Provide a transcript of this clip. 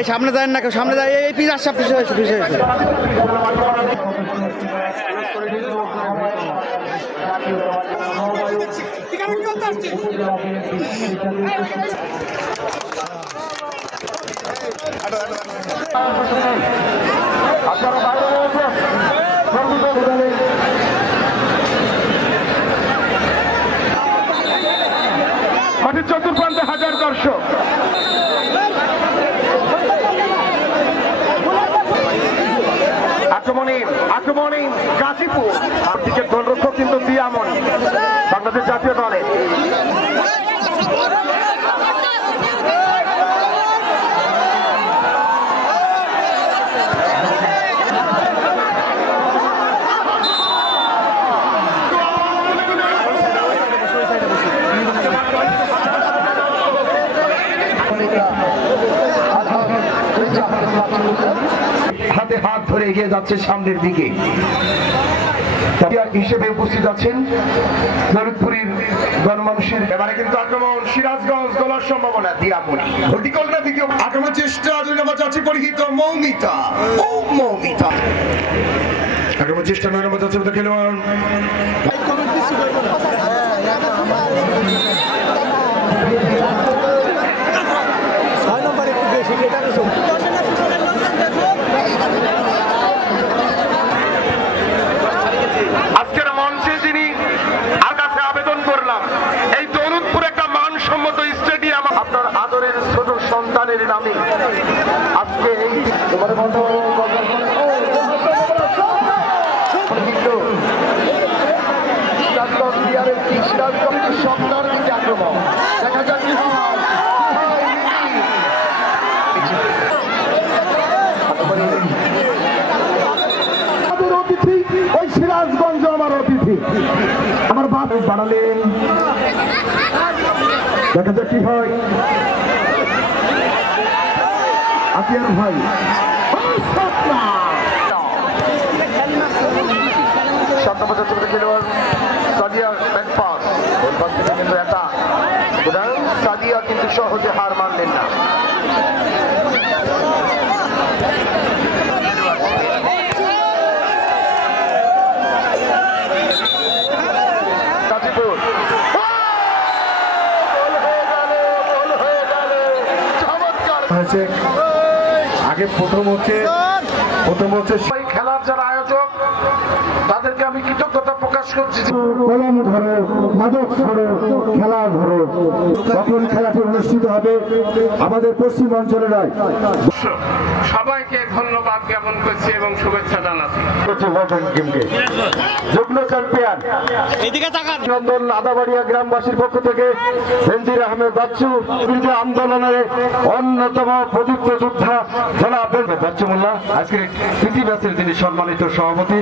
এই সামনে যায় না কেউ, সামনে যায় এই পিস আসছে পিছে হয়েছে পিছে হয়েছে। মাঠের চতুর্প্রান্তে হাজার দর্শক। আক্রমণে গাজীপুর দিকে গোলরক্ষক কিন্তু দিয়ামনি বাংলাদেশ জাতীয় দলে। হাতে হাত ধরে এগিয়ে যাচ্ছে সামনের দিকে হিসেবে উপস্থিত আছেন ললিতপুরের গণমানুষের। এবারে কিন্তু আক্রমণ সিরাজগঞ্জ, গোলার সম্ভাবনা দিয়ামনি ভর্টিকলটা দিকে আক্রমণ চেষ্টা। 2 নম্বর যাচ্ছে পরিহিত মৌমিতা আক্রমণ চেষ্টা। 9 নম্বর যাচ্ছে খেলোয়াড় আজকের মঞ্চে যিনি আর কাছে আবেদন করলাম, এই দৌলতপুর একটা মানসম্মত স্টেডিয়াম আপনার আদরের ছোট সন্তানের নামে আজকে এই সন্তান দিকে আক্রমণ দেখা যাক কি হয়। ওই সিরাজগঞ্জ আমার অতিথি, আমার বাপ বাড়ালেন, দেখা যাক কি হয়। আতিয়ার ভাই খেলোয়াড় সাদিয়া ব্যাকপাস কিন্তু এটা সাদিয়া কিন্তু সহজে হার মানলেন না। আগে প্রথম হচ্ছে খেলার যারা আয়োজক তাদেরকে আমি কৃতজ্ঞতা প্রকাশ করছি। কলম ধরো, মাদক ধরো, খেলা ধরো, কখন খেলাটি অনুষ্ঠিত হবে আমাদের পশ্চিম অঞ্চলে নয়। সবাইকে ধন্যবাদ জ্ঞাপন করছি এবং শুভেচ্ছা জানাচ্ছি। যুগ্ম চ্যাম্পিয়ন নন্দন আদাবাড়িয়া গ্রামবাসীর পক্ষ থেকে বেনজির আহমেদ বাচ্চু আন্দোলনের অন্যতম প্রযুক্ত যোদ্ধা জনাব বাচ্চু মোল্লা আজকের প্রীতি ব্যাচের যিনি সম্মানিত সভাপতি।